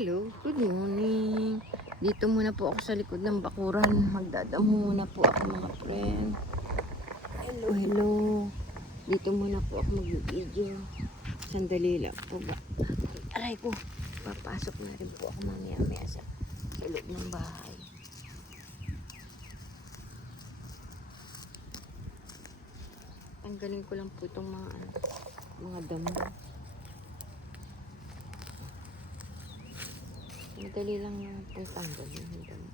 Hello, good morning. Dito muna po ako sa likod ng bakuran. Magdadamo muna po ako mga friend. Hello. Dito muna po ako mag-video. Sandali lang po ba? Aray ko. Papasok na rin po ako mamaya-maya sa loob ng bahay. Tanggalin ko lang po itong mga damo. Madali lang natin tanggalin yung damo.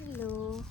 Hello.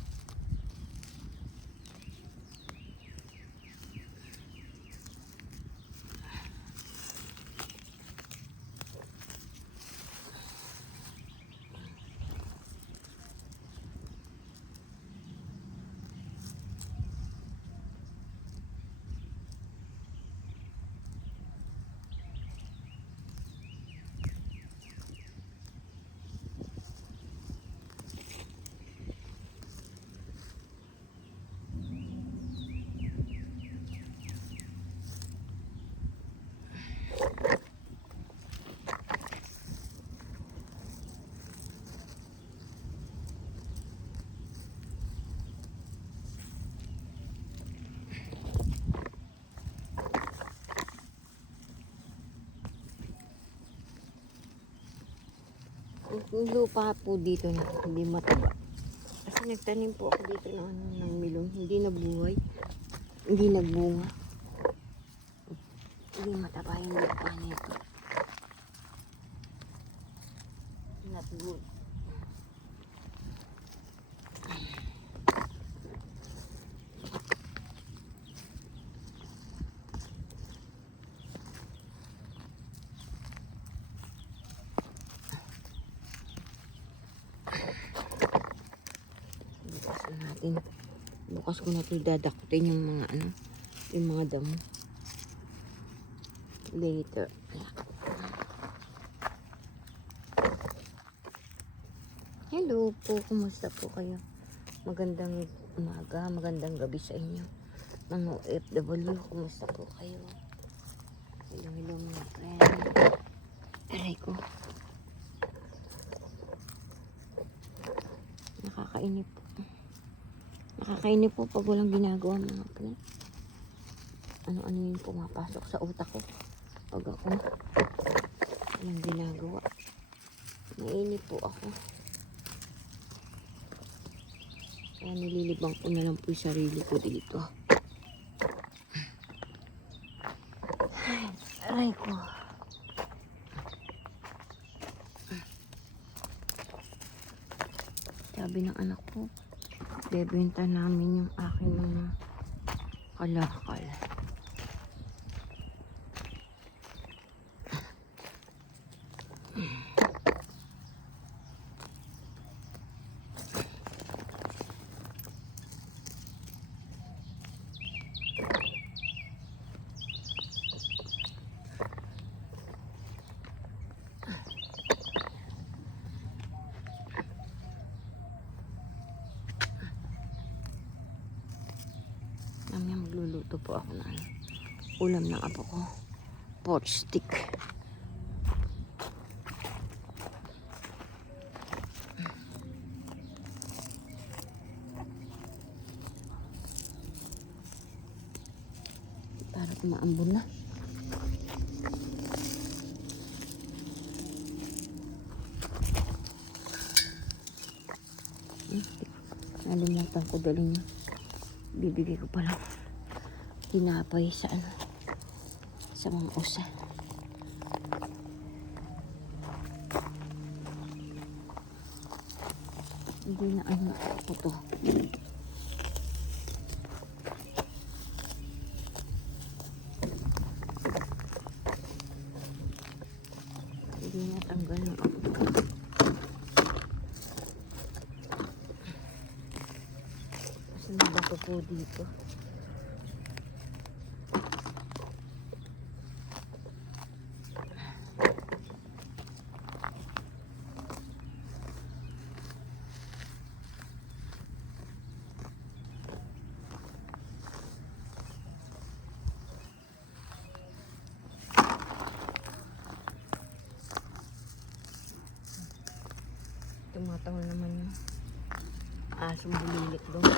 Yung lupa po dito na hindi mataba. Kasi nagtanim po ako dito ng milong. Hindi nabuhay. Hindi nagbunga. Hindi mataba yung lupa nito. Not good. Bukas ko na ito dadakutin yung mga yung mga damo later. Hello po, kumusta po kayo? Magandang umaga, magandang gabi sa inyo mga OFW. Kumusta po kayo? Hello mga friend. Aray ko, nakakainip po pag walang ginagawa mga friend. Ano-ano yung pumapasok sa utak ko pag ako walang ginagawa. Mainip po ako, kaya nililibang ko na lang po yung sarili ko dito. Aray ko. Sabi ng anak ko, bebenta namin yung aking mga kalakal. Mamaya magluluto po ako ng ulam ng apo ko. Pork stick. Para kumaambon na. Nalimutan ko dali niya. Bibigay ko pa lang tinapay sa ano, sa mga usa. Hindi na ano ako to. Hindi na tanggal ng ako. Kasi nabato po dito. Tumatawal naman yung asong bulilit doon.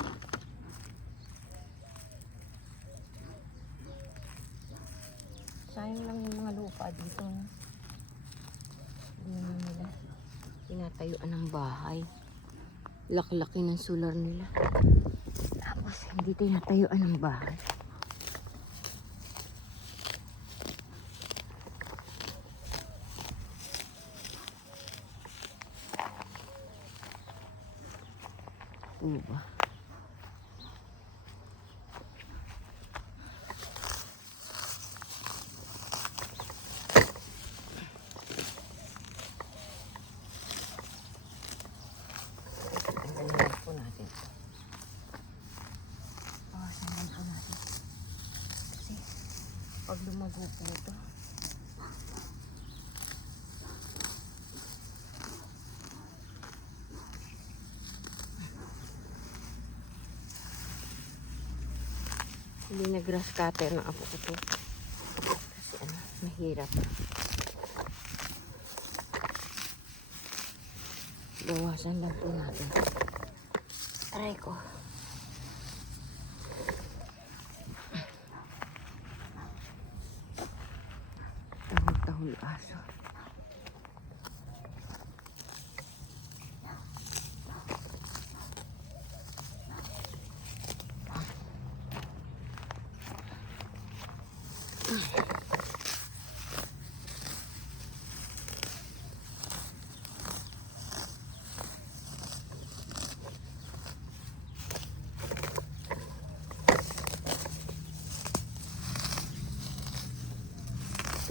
Sayang lang yung mga lupa dito. No? Hindi naman nila tinatayuan ng bahay. Laklaki ng solar nila. Tapos hindi tinatayuan ng bahay. Uba. Tanggalin po natin. Pawasan po natin. Kasi pag lumago po ito, hindi na grass cutter ng apo ko to. Kasi ano, mahirap. Bawasan lang po natin. Aray ko. Tahol-tahol aso.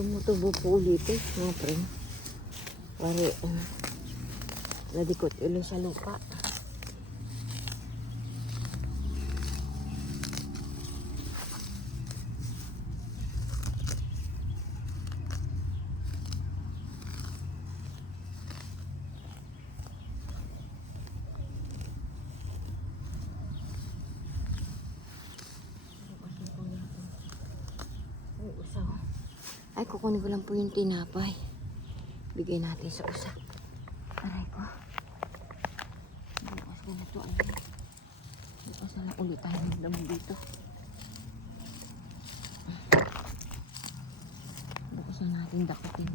Tumutubo po ulit mga friend. Pare, ladikot ulit sa lupa. Ay, kukunin ko lang po yung tinapay. Bigay natin sa usa. Aray ko. Bukas ko na ito. Bukas na lang ulit tayo magdamo dito. Bukas na natin dakutin.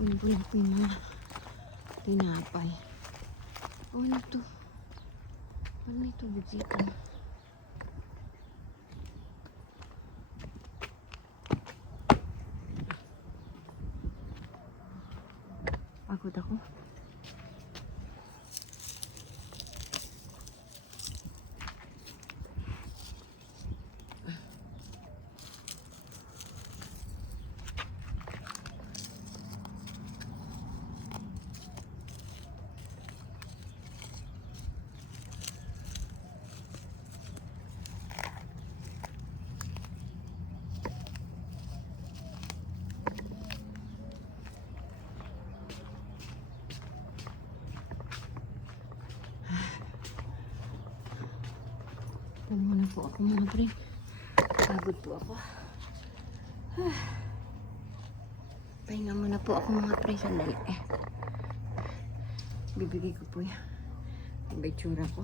Kunin ko lang po yung mga tinapay. Oh, ano to? Ano ito? Bigsikan. Pagod ako. po ako mga pre. Pagod po ako. Pahinga muna po ako mga pre. Sandali bibigay ko po yan. Ang itsura ko.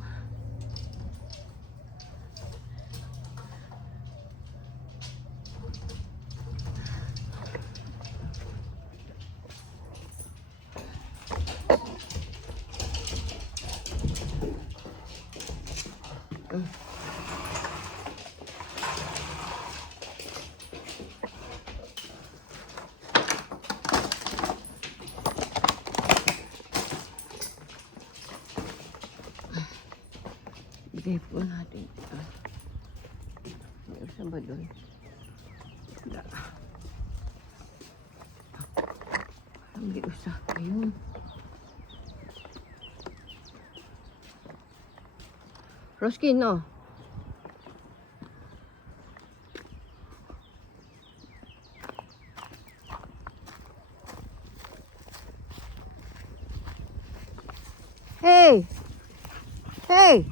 Bigay po natin ito. May isa ba doon? Wala. Hindi isa. Ayun. Roski, no? Hey! Hey!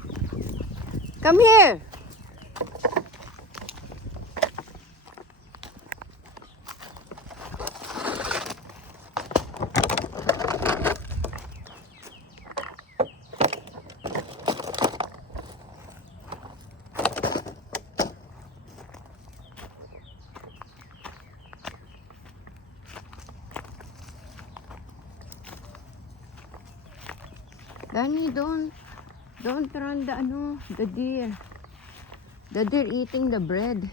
Come here! Danny, don't run the deer. The deer eating the bread.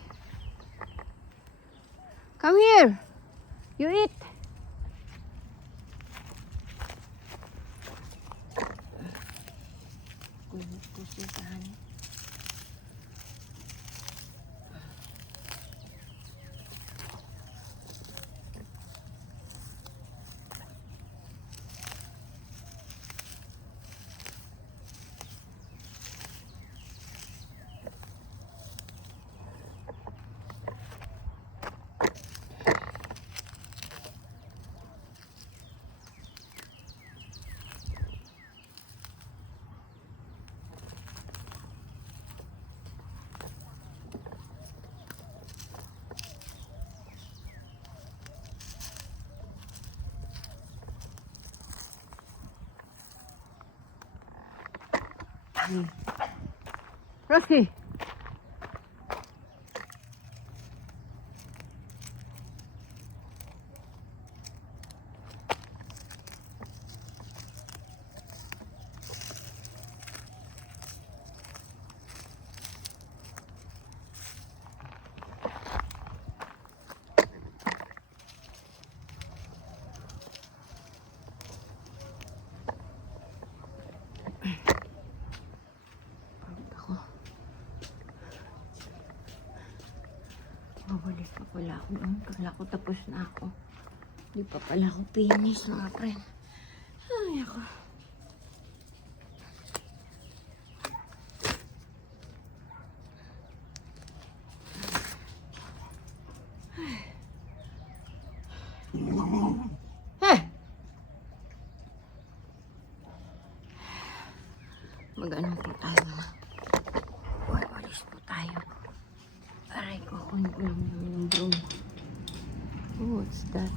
Come here. You eat. Roski. Babalik pa pala ako doon. Kala ko tapos na ako. Di pa pala ako finish mga friend. Ay ako. Mag-ano po tayo na. Walis po tayo. Aray ko, kunin ko lang yung broom. Oh, what's that?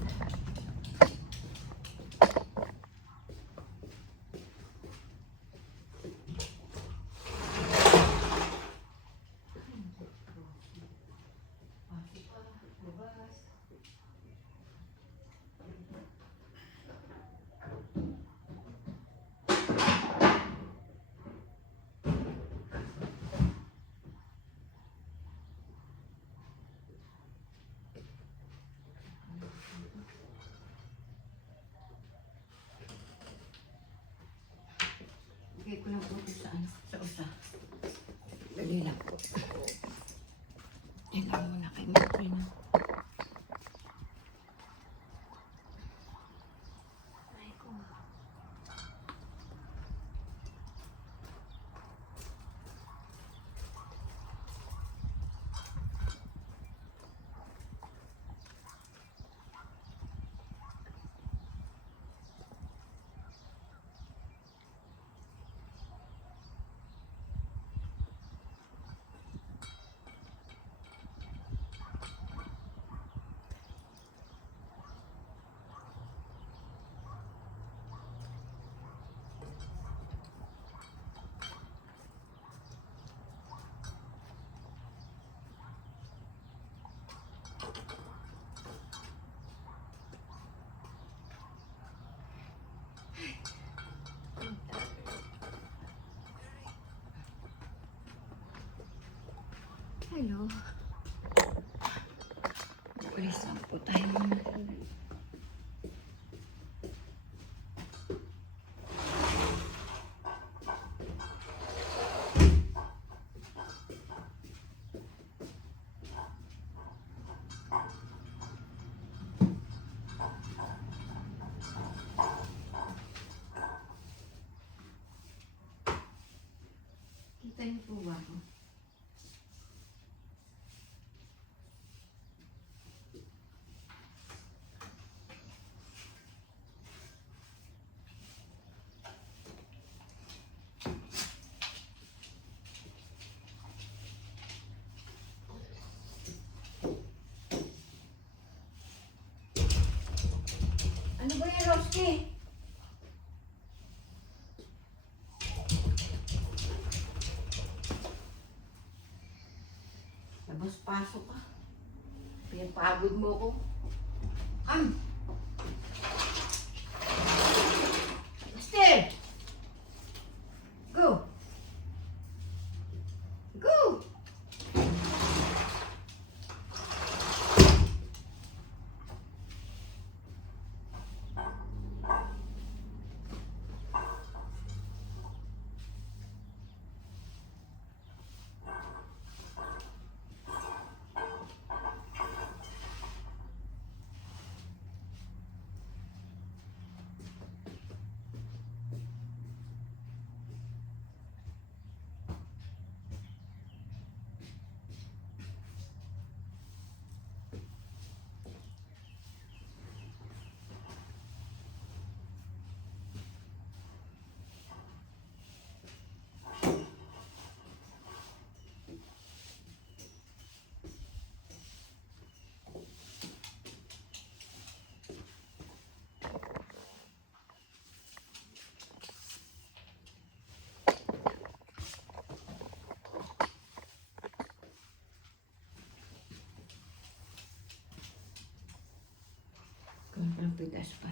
Bigay ko lang po ito sa usa. Dali lang po. Yan lang muna kay Martin. Ay ko. Alis na po tayo mga. Kita niyo po ba ako? Ano ba yan, Roski? Labas-pasok ka. Pinapagod mo ko. Master! Go! Go! Ang pitas pa.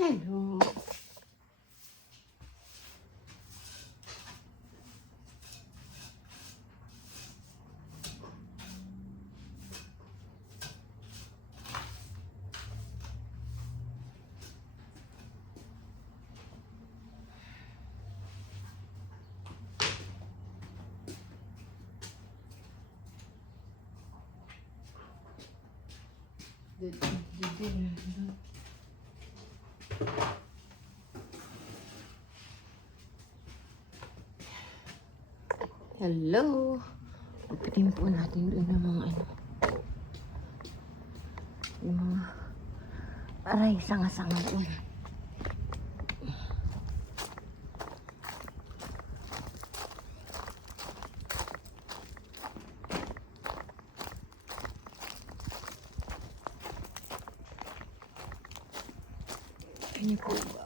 Hello. Hello. Upitin po natin doon ng mga ano. Yung mga aray, sanga-sanga doon. Ano po ba?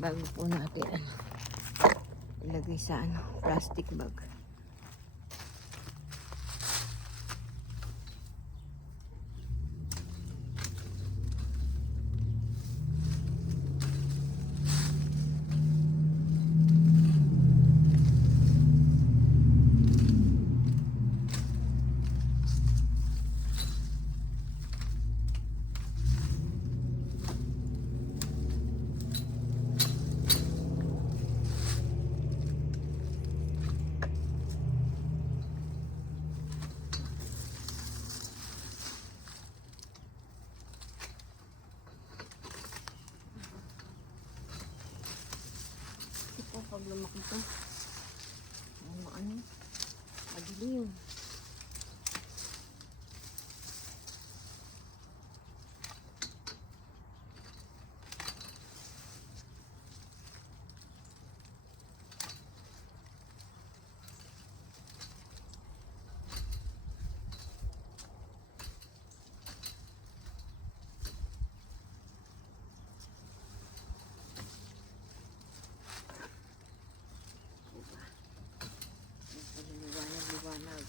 bago po natin ilagay sa plastic bag. Pag lumaki ito, madilim. Liwanag.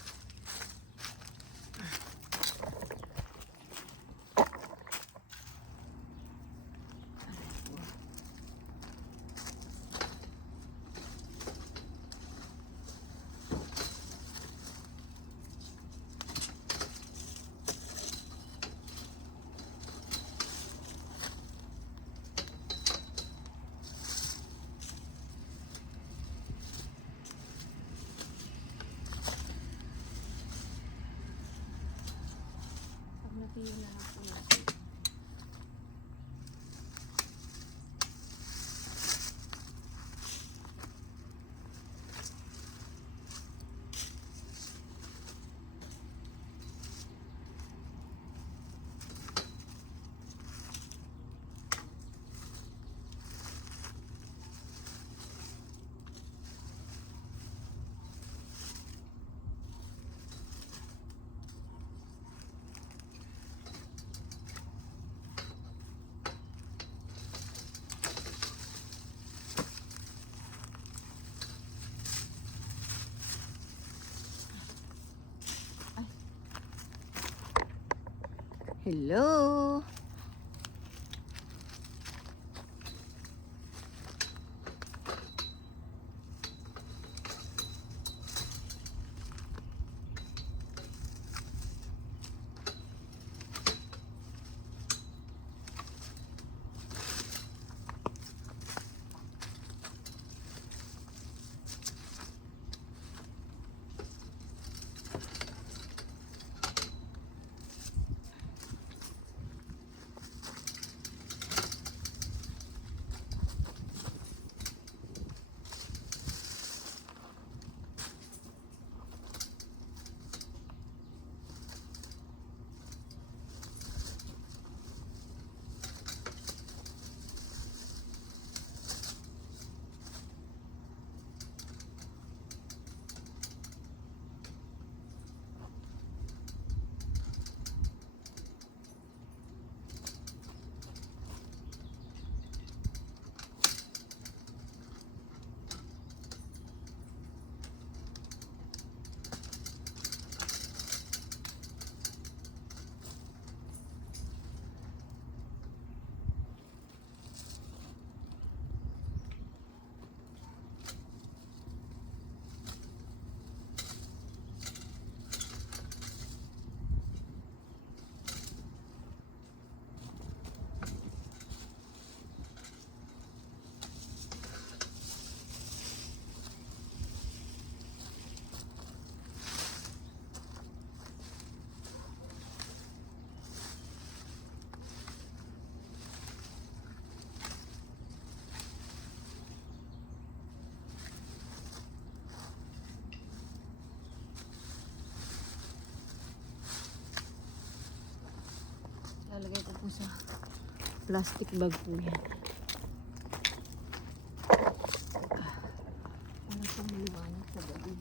Yun na lang po natin. Hello. Lalagay ko po sa plastic bag po yan. Para sa maliwanag sa gabi.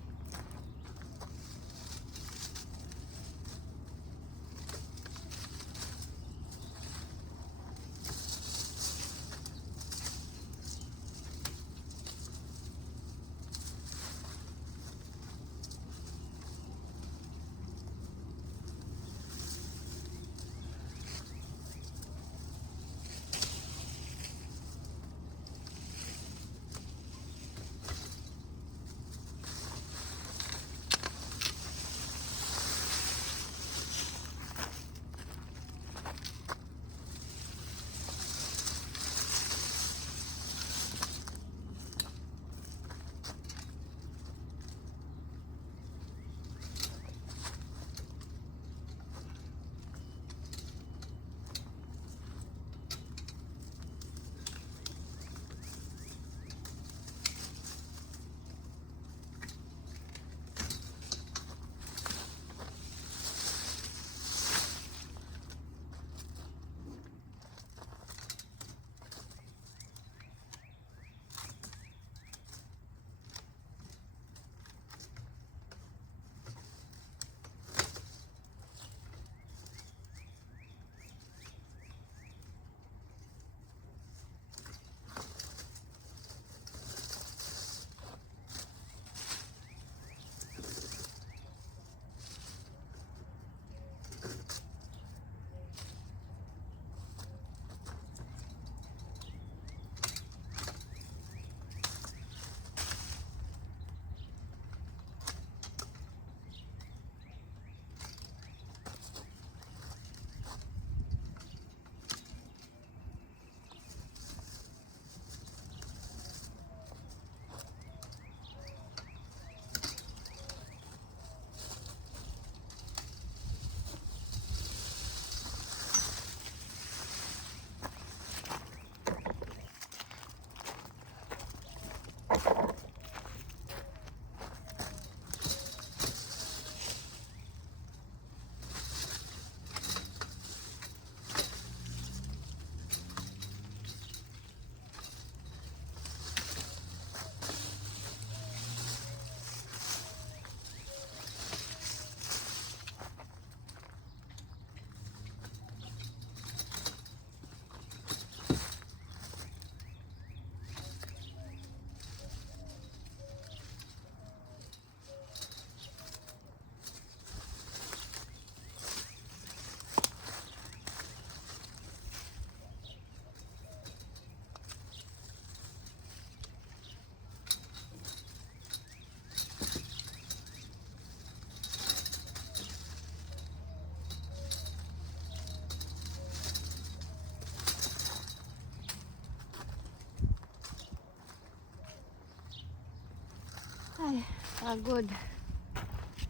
nakakapagod.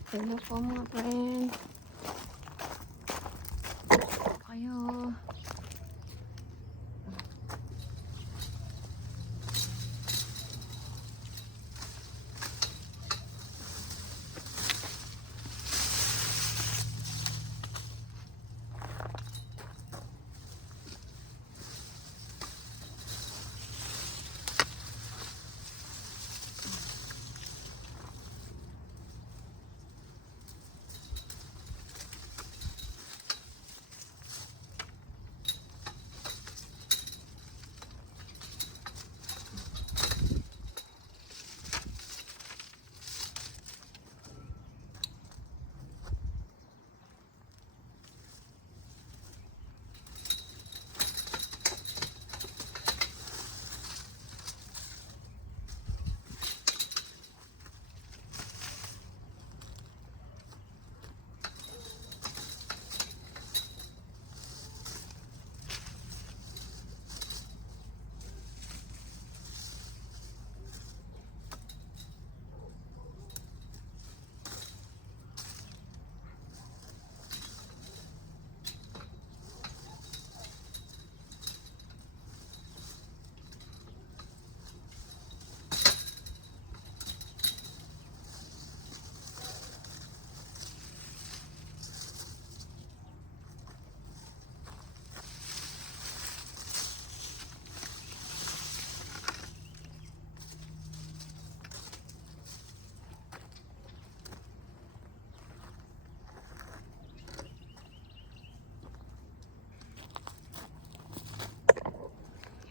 Hello po mga friend. Kayo.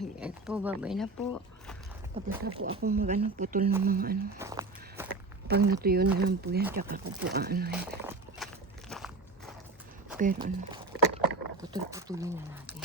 Ayan po, babay na po. Tapos na po ako putol ng mga pag natuyo na lang po yan, tsaka ko po yan. Pero putol-putulin na natin.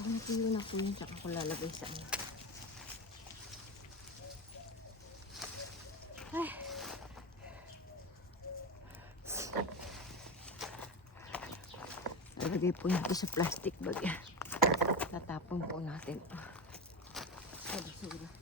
Pag natuyo na po yun, tsaka ko lalagay sa Ay. Lalagay po natin sa plastic bag. Tatapon po natin. Sa basura.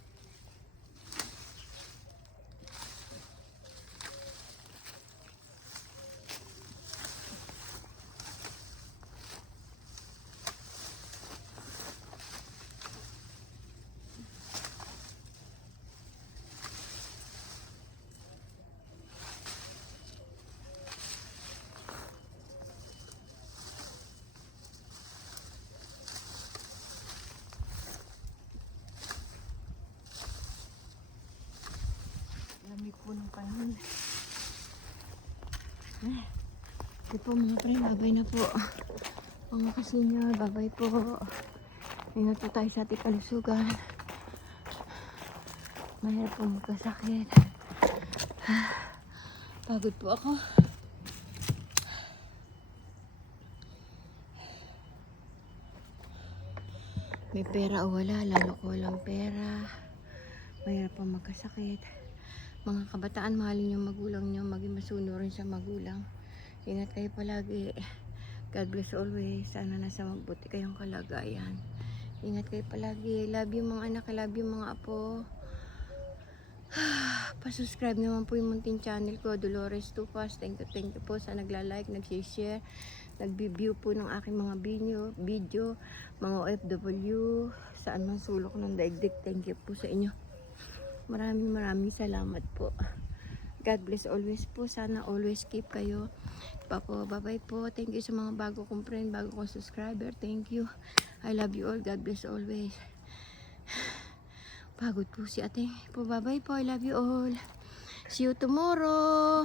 Lamig po ng panahon. Ito po mga friend, babay na po. Mga kasenyor, babay po. Ingat po tayo sa ating kalusugan. Mahirap po magkasakit. Pagod po ako. May pera o wala, lalo ko walang pera. Mahirap pa magkasakit. Mga kabataan, mahalin yung magulang nyo, maging masunurin sa magulang. Ingat kayo palagi. God bless always. Sana nasa mabuti kayong kalagayan. Ingat kayo palagi. Love you mga anak, love you mga apo. Pa-subscribe naman po yung munting channel ko, Dolores Tupas. Thank you po sa nagla-like, nag-share, nag-view po ng aking mga video, mga OFW, saan man sulok ng daigdig. Thank you po sa inyo. Maraming salamat po. God bless always po. Sana always keep kayo. Bye-bye po. Thank you sa mga bago kong friend, bago kong subscriber. Thank you. I love you all. God bless always. Pagod po si ate po. Bye-bye po. I love you all. See you tomorrow.